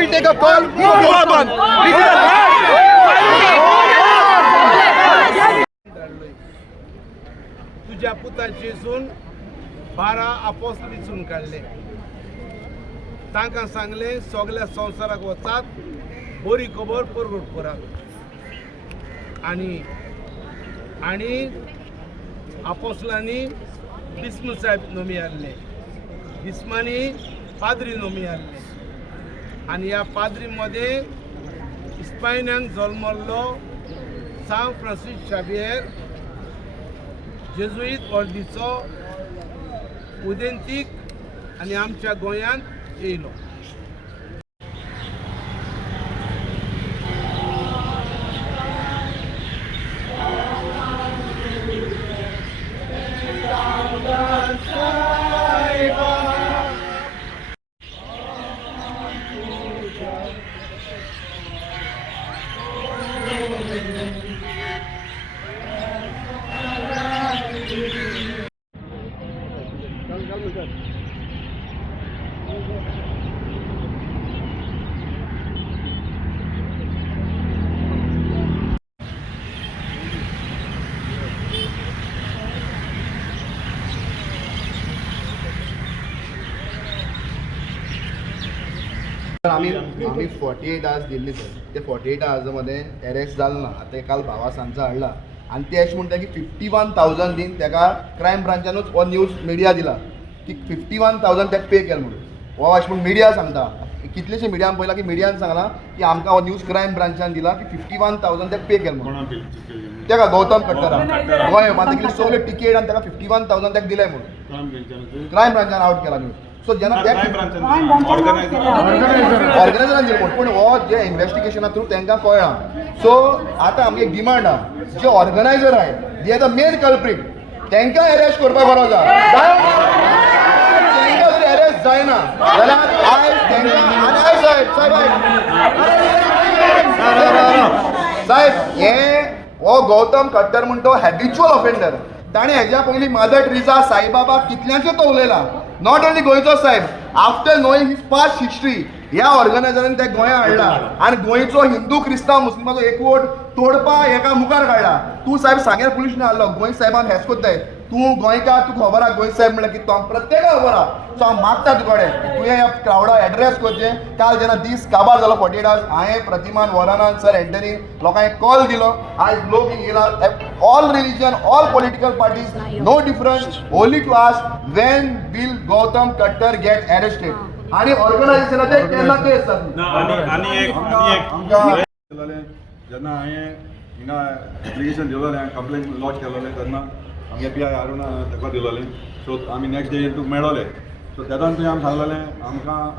will take a call from Orban. तुझ्या पुताचेसून 12 अपोस्तल वेचून काडले. तांकां सांगले सगळ्या संवसाराक वचात, बरी खबर परगट करात. आनी अपोस्तलांनी बिस्म साहेब नोमी हाडले, बिस्मांनी पाद्री नोमी हाडले. आनी ह्या पाद्री मध्ये इस्पायनान जल्मल्लो सांत फ्रांसीस शावियर जेजुईत ऑर्डीचो उदेंतीक आनी आमच्या गोंयांत येयलो. आम्ही 48 आवर्स दिल्ली सर. ते 48 आवर्सामध्ये अरेस्ट जालें ना. आता काल भावा सांजचा हाडला आणि ते अशें म्हणटा की 51,000 दिन ताका क्रायम ब्रांचानूच हो न्यूज मिडिया दिला की 51,000 ताका पे केला म्हणून. हो अशें म्हणून मिडिया सांगता. कितलेशे मिडियान पळयला की मिडियान सांगला की आमकां हो न्यूज क्रायम ब्रांचान दिला की 51,000 ताका पे केला म्हणून. ताका गौतम कट्टरा गोंय मातकीर सगळे टिकेट आनी ताका 51,000 ताका दिले म्हणून क्रायम ब्रांचान आउट केला न्यूज. सो जेन्ना ऑर्गनायझरान दिले पूण हो जे इन्व्हेस्टिगेशना थ्रू तांकां कळ्ळां. सो आतां आमगे एक डिमांड आहा, जे ऑर्गनायझर आहाय दे आर द मेन कल्प्रीट, तांकां अरेस्ट करपाक बरो तांकां जर अरेस्ट जायना जाल्यार आयज तांकां आनी आयज साहेब हे हो गौतम खट्टर म्हणटा तो हॅबिच्युअल ऑफेंडर. ताणें हेज्या पयलीं मदर ट्रिजा साईबाबा कितल्याशे तो उलयला. नॉट ओन्ली गोंयचो साहेब, after knowing his past history ह्या ऑर्गनायझरान त्या गोंयांत हाडला आनी गोंयचो हिंदू क्रिस्तांव मुस्लिमाचो एकवट तोडपा हेका मुखार काडला. तूं साहेब सांगेर पुलीस हाडलो, गोंय साहेबान हेच कोत्ताय. तूं गोंयकार, तुका खबर आहा गोंय साहेब म्हणल्यार कितें तो प्रत्येकाक खबर आहा. सो हांव मागता तुका तुवें ह्या क्रावडाक एड्रेस करचें. काल जेन्ना दीस काबार जालो 48 आवर्स हांवें प्रतिमान वरानान सर एंटरीन लोकांक कॉल दिलो. आयज लोक येयला, all religion, all political parties, no difference, only to ask when will Gautam Kattar get arrested. आणि ऑर्गनायझेशनाचे केन्ना केस जेन्ना हांवें हिंगा एप्लिकेशन दिलोलें, कंप्लेन लॉज केलोलें तेन्ना आमगे PI अरुणा ताका दिलोलें. सो आमी नेक्स्ट डे तुका मेळोले. सो तेदोन तुवें आमकां सांगलेलें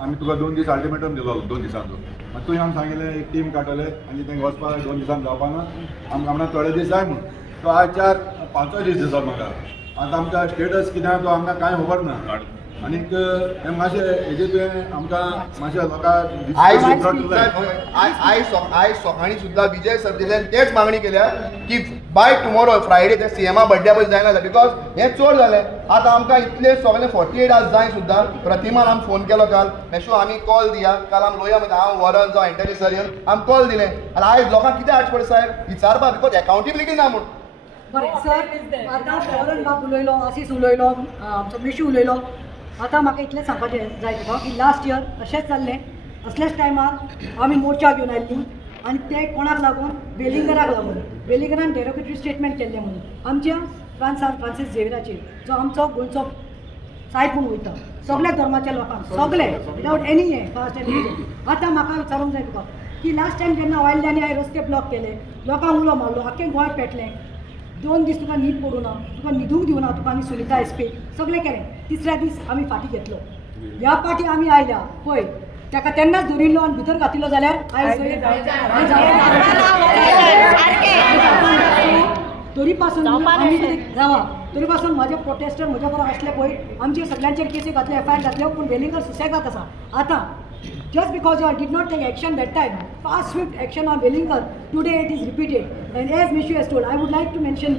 आमी तुका 2 दीस अल्टिमेटम दिलोलो 2 दिसांचो. मागीर तुवें आमकां सांगिल्लें एक टीम काडटले आनी तेंका वचपाक 2 दिसान जावपाना, आमकां म्हणून थोडे दीस जाय म्हणून. सो आज 4-5 दीस दिसता म्हाका. आतां आमकां स्टेटस कितें आहा तो आमकां कांय खबर ना. आनीक हें मातशें हेजेर तुवें आमकां मातशें लोकांक आयज सकाळीं सुद्दां विजय सरदेसायान तेच मागणी केल्या की बाय टुमोरो फ्रायडे ते CMA बड्ड्या पयलीं जायना बिकॉज हें चड जालें. आतां आमकां इतले सगळे 48 आवर्स जाय सुद्दां. प्रतिमान आमी फोन केलो काल, मेशो आमी कॉल दिया. काल आमी लोया मध्ये हांव वरन जावं एंटनी सर येवन आमी कॉल दिलें. आनी आयज लोकांक कितें आडच पडटा साहेब विचारपा बिकॉज अकाउंटेबिलिटी ना म्हणून. बरें सर, आतां फॉरन बाब उलयलो, आसीस उलयलो, आमचो मिशू उलयलो. आतां म्हाका इतलें सांगपाचें जाय तुका की लास्ट इयर अशेंच जाल्लें. असल्याच टायमार आमी मोर्चा घेवन आयिल्लीं आनी ते कोणाक लागून वेलिंगराक लागून. वेलिंगरान डेरोगेटरी स्टेटमेंट केल्लें म्हणून आमच्या फ्रांसीस झेवियराचेर, जो आमचो गोंयचो साहेब म्हणून वयता सगळ्या धर्माच्या लोकांक, सगळे विदावट एनी हे कास्ट एंड रिलीजन. आतां म्हाका विचारूंक जाय तुका की लास्ट टायम जेन्ना वायल्यांनी हांवें रस्ते ब्लॉक केले, लोकांक उलो मारलो, आख्खें गोंय पेटलें. 2 दीस तुका न्हीद पडूं ना, तुका न्हिदूंक दिवना, तुका आनी सुनिता SP सगळें केलें. तिसऱ्या दीस आमी फाटी घेतलो. ह्या फाटी आमी आयल्या पळय ताका तेन्नाच धरिल्लो आनी भितर घातिल्लो जाल्यार आयज तरी पासून रावा. तरी पासून म्हाजे प्रोटेस्टर म्हज्या बरोबर आसले पळय, आमचे सगळ्यांचेर केसी घातले, FIR घातल्यो, पूण वेलिंगर सुसेगाद आसा. आतां just because I did not take action that time, fast swift action on Wellinger, today it is repeated. And as Mishu has told, I would like to mention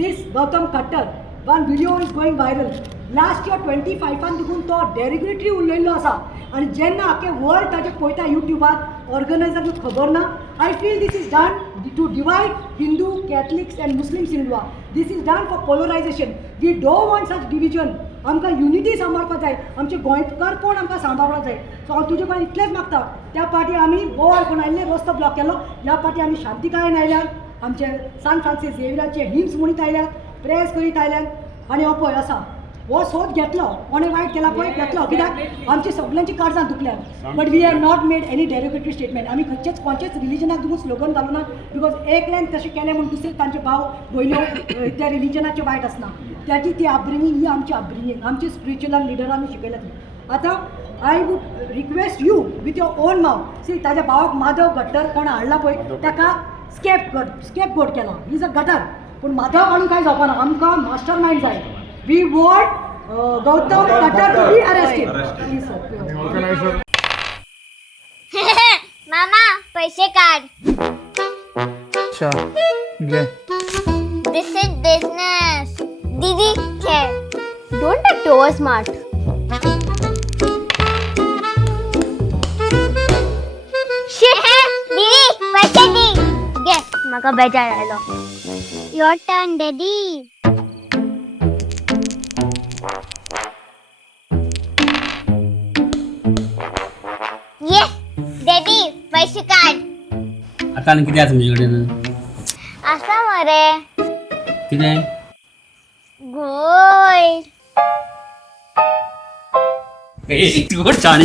this Gautam Khattar one video is going viral. Last year 25 देखून तो डेरिगेटरी उलयल्लो आसा आनी जेन्ना आख्खे world ताजे पळयता युट्यूबार ऑर्गनायझरांक खबर ना. I feel this is done to divide Hindu Catholics and Muslims in Goa. This is done for polarisation. We don't want such division. आमकां युनिटी सांबाळपाक जाय. आमचे गोंयकार कोण आमकां सांबाळपाक जाय. सो हांव तुजे कडेन इतलेंच मागता. त्या पाटी आमी बोवाळ कोण आयिल्ले रस्तो ब्लॉक केलो. ह्या पाटी आमी शांतीकायेन आयल्यात. आमचे सान फ्रांसीस झेवियराचे हिम्स म्हणीत आयल्यात, प्रेयर्स करीत आयल्यात. आनी हो पळय आसा हो सोद घेतलो. कोणें वायट केला पळय घेतलो. कित्याक आमची सगळ्यांची काळजां दुखल्यात. But we have not made any derogatory statement. आमी खंयचेच रिलिजनाक देखून स्लोगन घालूं ना. बिकॉज एकल्यान तशें केलें म्हणून दुसरे तांचे भाव भयण्यो त्या रिलिजनाचे वायट आसना. त्याची ती अपब्रिंगींग ही आमची अपब्रिंगींग. आमची स्पिरिच्युअल लिडरांनी शिकयल्या ती. आतां I would request you with your own mouth. सी ताज्या भावाक माधव गट्टर कोण हाडला पळय ताका स्केप गोट केला. He is a gutter. पूण माधव हाडून कांय जावपाना. आमकां मास्टर मायंड जाय. We want Gautam Gattar to be arrested. मामा पैसे काढ. अच्छा घे. This is business. दीदी खेळ. Don't take too over smart. दीदी पैसे दी. घे म्हाका बेजार आयलो. Your turn daddy. Yes daddy पैसे काढ. आता आणि किती आहे तुमच्या कडेन? असा मरे कितें? गोल्ड. गोड छान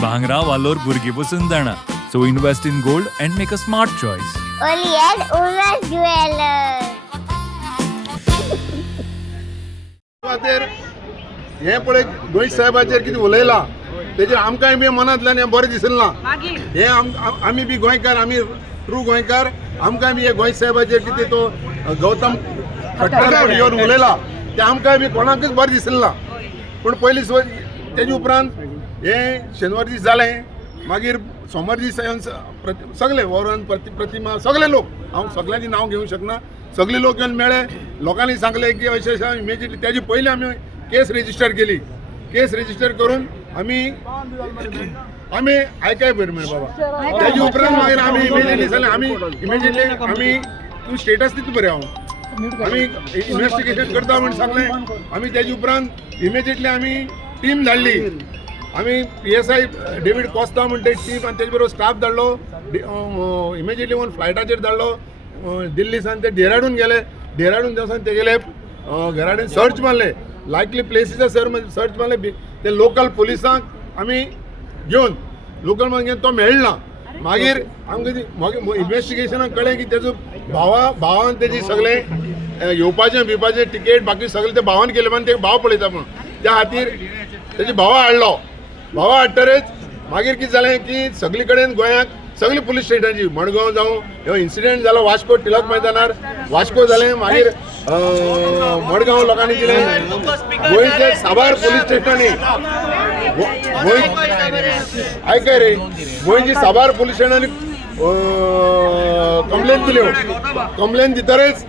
भांगरा वालोर भुरगीं बसून जाणा. So invest in gold and make a smart choice. Only at Ulhas jeweller. खातीर हे पळय गोंय साहेबाचेर कितें उलयलां तेजेर आमकांय बी मनांतल्यान हें बरें दिसलें ना. हे आमी बी गोंयकार, आमी ट्रू गोंयकार. आमकांय बी हे गोंय साहेबाचेर कितें तो गौतम खट्टर येवन उलयला तें आमकांय बी कोणाकूच बरें दिसलें ना. पूण पयलीं तेजे उपरांत हे शेनवार दीस जालें. मागीर सोमार दीस येवन सगळे वोरान प्रतिमा सगळे लोक, हांव सगळ्यांची नांव घेवंक शकना, सगळे लोक येवन मेळे. लोकांनी सांगलें की अशें अशें इमिजिएटली तेजे पयलीं आमी केस रेजिस्टर केली. केस रेजिस्टर करून आमी आयकाय बरें मरे बाबा. तेजे उपरांत मागीर आमी इमिजिएटली जालें. आमी तूं स्टेटस दिता बरें. आमी इन्वेस्टिगेशन करता म्हूण सांगलें. आमी तेजे उपरांत इमिजिएटली आमी टीम धाडली. आमी PSI डेविड कॉस्ता म्हणटा टीम आनी तेजे बरोबर स्टाफ धाडलो. इमिजिएटली व्हरून फ्लायटाचेर धाडलो. दिल्लीसान ते डेहराडून गेले. डेहराडून देवसान ते गेले घराडेन सर्च मारले. लायकली प्लेसीस सर्च मारले. ते लोकल पुलिसांक आमी घेवन लोकल मागीर तो मेळना. मागीर आमकां इन्वेस्टिगेशनाक कळ्ळें की तेजो भावान तेजी सगळे येवपाचें बिवपाचें टिकेट बाकी सगळें ते भावान केलें. पण ते भाव पळयता पूण त्या खातीर तेजे भावा हाडलो. भावा हाडटरेच मागीर कितें जालें की सगळे कडेन गोंयांत सगळी पुलीस स्टेशनाची मडगांव जावं ह्यो इन्सिडेंट जालो वास्को टिळक मैदानार वास्को जालें. मागीर मडगांव लोकांनी दिलें. गोंयचे साबार पुलीस स्टेशनांनी आयकाय रे गोंयची साबार पुलीस स्टेशनांनी कंप्लेन दिल्यो. कंप्लेन दितरेच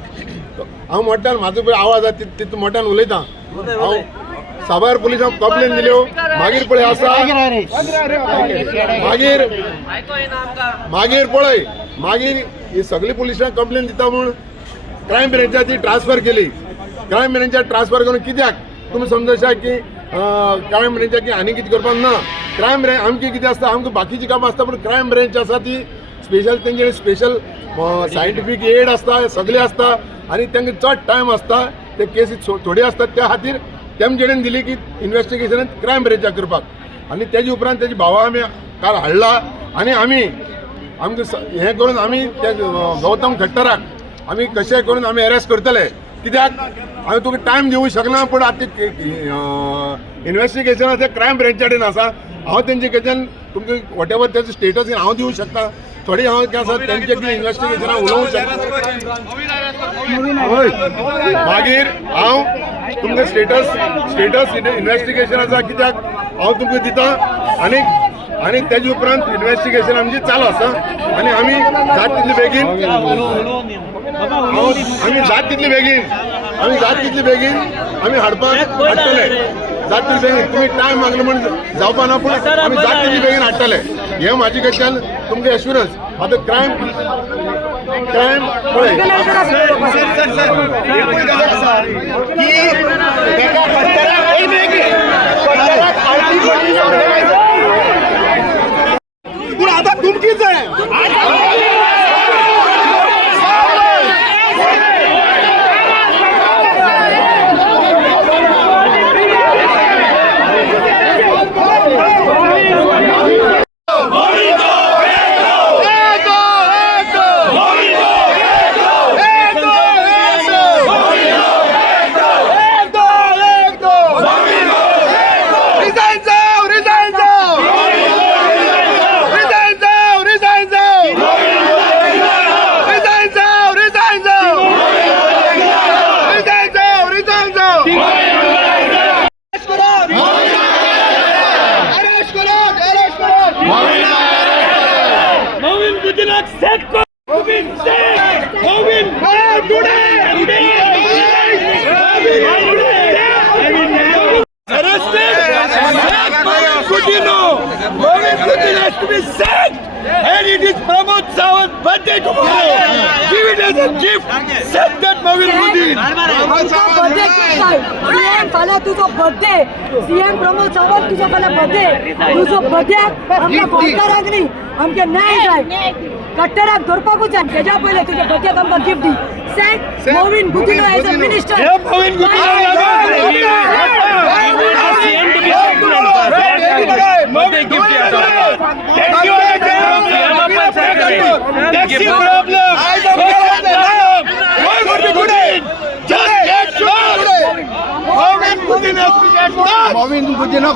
हांव मोठ्यान म्हाजो पळय आवाज आसा तितून मोठ्यान उलयतां. हांव साबार पुलिसांक कंप्लेन दिल्यो. मागीर पळय आसा मागीर पळय मागीर ही सगळी पुलिसांक कंप्लेन दिता म्हूण क्रायम ब्रँचार ती ट्रान्सफर केली. क्रायम ब्रँचार ट्रान्सफर करून कित्याक तुमी समजशा की क्रायम ब्रँचार की आनी कितें करपाक ना. क्रायम ब्रँच आमची कितें आसता आमकां बाकीची कामां आसता पूण क्रायम ब्रँच आसा ती स्पेशल तेंचे स्पेशल सायंटिफीक एड आसता सगळें आसता आनी तांकां चड टायम आसता. ते केसी थोडी आसतात त्या खातीर तेम जेणेन दिली की इन्वेस्टिगेशन क्रायम ब्रँचार करपाक. आनी तेजे उपरांत तेजे भावा आमी काल हाडला आनी आमी आमकां हें करून आमी त्या गौतम खट्टराक आमी कशेंय करून आमी अरेस्ट करतले. कित्याक हांवें तुका टायम दिवंक शकना पूण आतां इन्वेस्टिगेशन ते क्रायम ब्रँचा कडेन आसा. हांव तेंचे कडच्यान तुमकां वॉट एवर तेजो स्टेटस हांव दिवंक शकता. थोडी हांव कितें आसा तेंचे इन्वेस्टिगेशनाक उलोवंक शकता. मागीर हांव तुमकां स्टेटस इन्वेस्टिगेशन आसा कित्याक हांव तुमकां दिता. आणि त्याच्या उपरांत इन्व्हेस्टिगेशन आमची चालू आसा आणि आम्ही जात तितली बेगीन आम्ही हाडटले जात तितली बेगीन तुम्ही टायम मागलो म्हणून जावपा ना पूण आमी जात तितली बेगीन हाडटले हे म्हाजे कडच्यान तुमकां एश्युरन्स आता क्रायम पळय पूण आता तुमचीच आहे And it is Pramod Sawant's birthday tomorrow. Give it as a gift. Send that Movin Budin. CM फाल्यां तुजो बर्थडे सीएम प्रमोद सावंत तुजो फाल्यां बर्थडे तुजो बर्थडे आमच्या गोंयकारांक न्ही आमचे न्याय जाय कट्टराक धरपाकूच जाय तेज्या पयले तुज्या बर्थडेक आमकां गिफ्ट दी सेंड Movin Budino as a minister Movin Budino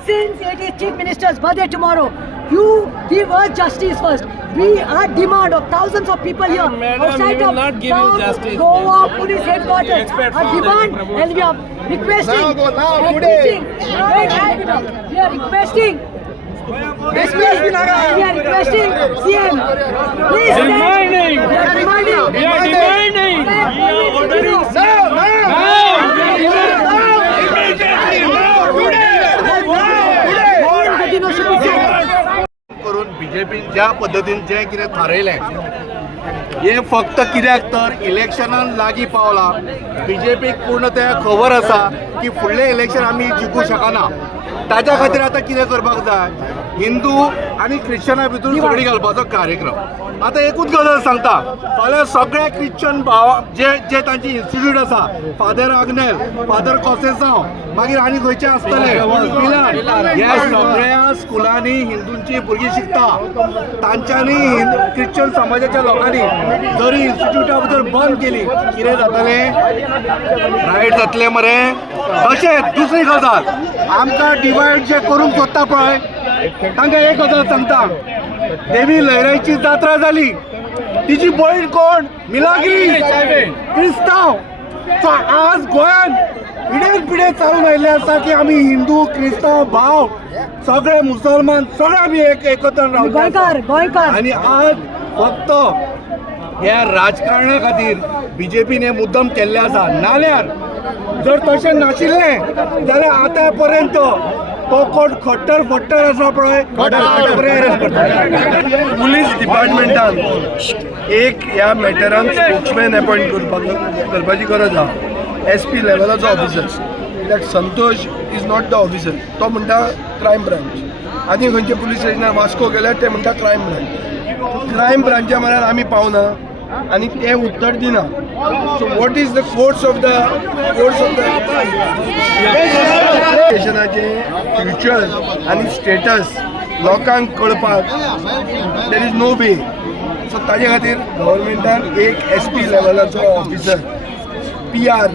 Since it is Chief Minister's birthday tomorrow, you give us justice first. We are demand of thousands of people here outside of South Goa Police Headquarters. Our demand and we are requesting. We are requesting. We are requesting CM. Please stand. We are demanding. करून बीजेपीन ज्या पद्धतीन जे कितें थारयलें हे फक्त कित्याक तर इलेक्शनान लागीं पावला बीजेपीक पूर्णतया खबर आसा की फुडलें इलेक्शन आमी जिखूं शकना ताच्या खातीर आतां कितें करपाक जाय हिंदू आनी क्रिश्चनां भितर झगडी घालपाचो कार्यक्रम आतां एकूच गजाल सांगता फाल्यां सगळे क्रिश्चन भाव जे तांची इन्स्टिट्यूट आसा फादर आग्नेल फादर कोसेसांव मागीर आनी खंयचे आसतले पिलार ह्या सगळ्या स्कुलांनी हिंदूंची भुरगीं शिकता तांच्यांनी क्रिश्चन समाजाच्या लोकांनी जरी इन्स्टिट्यूटा भितर बंद केली कितें जातलें रायट जातलें मरे तशेंच दुसरी गजाल आमकां डिवायड जे करूंक सोदता पळय तांकां एक गजाल सांगता देवी लहराईची जात्रा जाली तिची बळीण कोण मिलाग्री क्रिस्तांव सो आज गोंयान पिढ्यान चालून आयिल्लें आसा की आमी हिंदू क्रिस्तांव भाव सगळे मुसलमान सगळे आमी एकत्र रावतात आनी आज फक्त ह्या राजकारणा खातीर बीजेपीन हे मुद्दम केल्ले आसा नाल्यार जर तशें नाशिल्लें जाल्यार आतां पर्यंत तो कोण खट्टर फट्टर आसा पळय पुलीस डिपार्टमेंटान एक ह्या मॅटरान स्पोक्समॅन अपॉयंट करपाची गरज आहा SP लेवलाचो ऑफिसर कित्याक Santosh is not the officer तो म्हणटा क्रायम ब्रांच आनी खंयचे पुलीस स्टेशनार वास्को गेल्यार ते म्हणटा क्रायम ब्रांचा म्हळ्यार आमी पावना आनी ते उत्तर दिना so what is the course of the स्टेशनाचे फ्युचर आनी स्टेटस लोकांक कळपाक there is no way so ताजे खातीर गव्हर्मेंटान एक SP लेवलाचो officer PR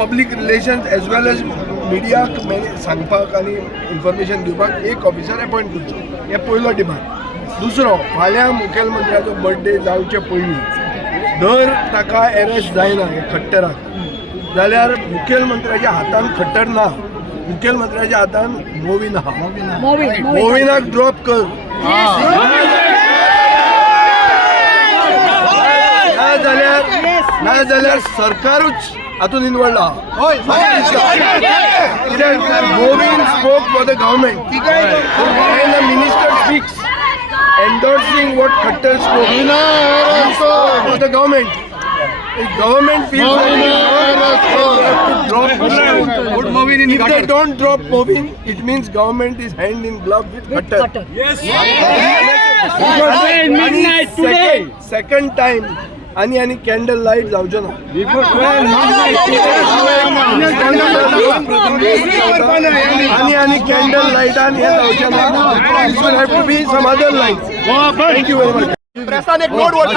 public relations as well as मिडियाक सांगपाक आनी इन्फॉर्मेशन दिवपाक एक ऑफिसर अपॉयंट करचो हे पयलो डिमांड. दुसरो, फाल्यां मुखेलमंत्र्याचो बर्थडे जावचे पयलीं जर ताका अरेस्ट जायना हे खट्टराक जाल्यार मुखेलमंत्र्याच्या हातान खट्टर ना, मुखेलमंत्र्याच्या हातान मोवीन आहा. मोविनाक ड्रॉप कर. नाजाल्यार सरकारूच हातून इन्वॉल्ड आहा. Movin spoke for the government when the minister speaks endorsing what Khattar spoke for the government. If government feels that they have to drop Movin, if they don't drop Movin, it means government is hand in glove with Khattar. Second time आणि candle light जावचो ना. आणि candle लाईटान हे जावचें ना. It will have to be some other lights. Thank you very much. Pressaan ek note what's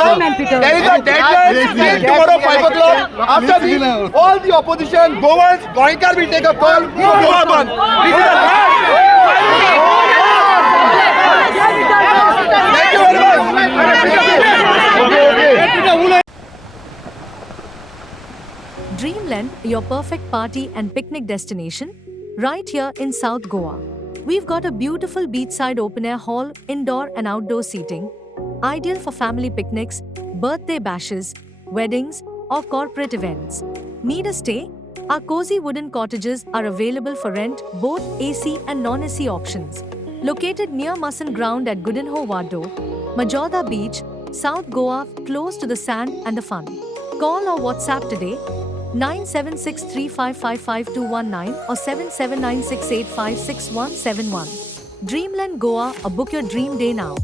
there is a deadline till tomorrow 5 o'clock. After this, all the opposition, Govans, Goinkar will take a call for Goa Bandh. This is a Thank you very much. Dreamland, your perfect party and picnic destination, right here in South Goa. We've got a beautiful beachside open-air hall, indoor and outdoor seating, ideal for family picnics, birthday bashes, weddings, or corporate events. Need a stay? Our cozy wooden cottages are available for rent, both AC and non-AC options. Located near Musson Ground at Goodenhoe Wado, Majorda Beach, South Goa, close to the sand and the fun. Call or WhatsApp today 9763555219 or 7796856171. Dreamland Goa, or book your dream day now.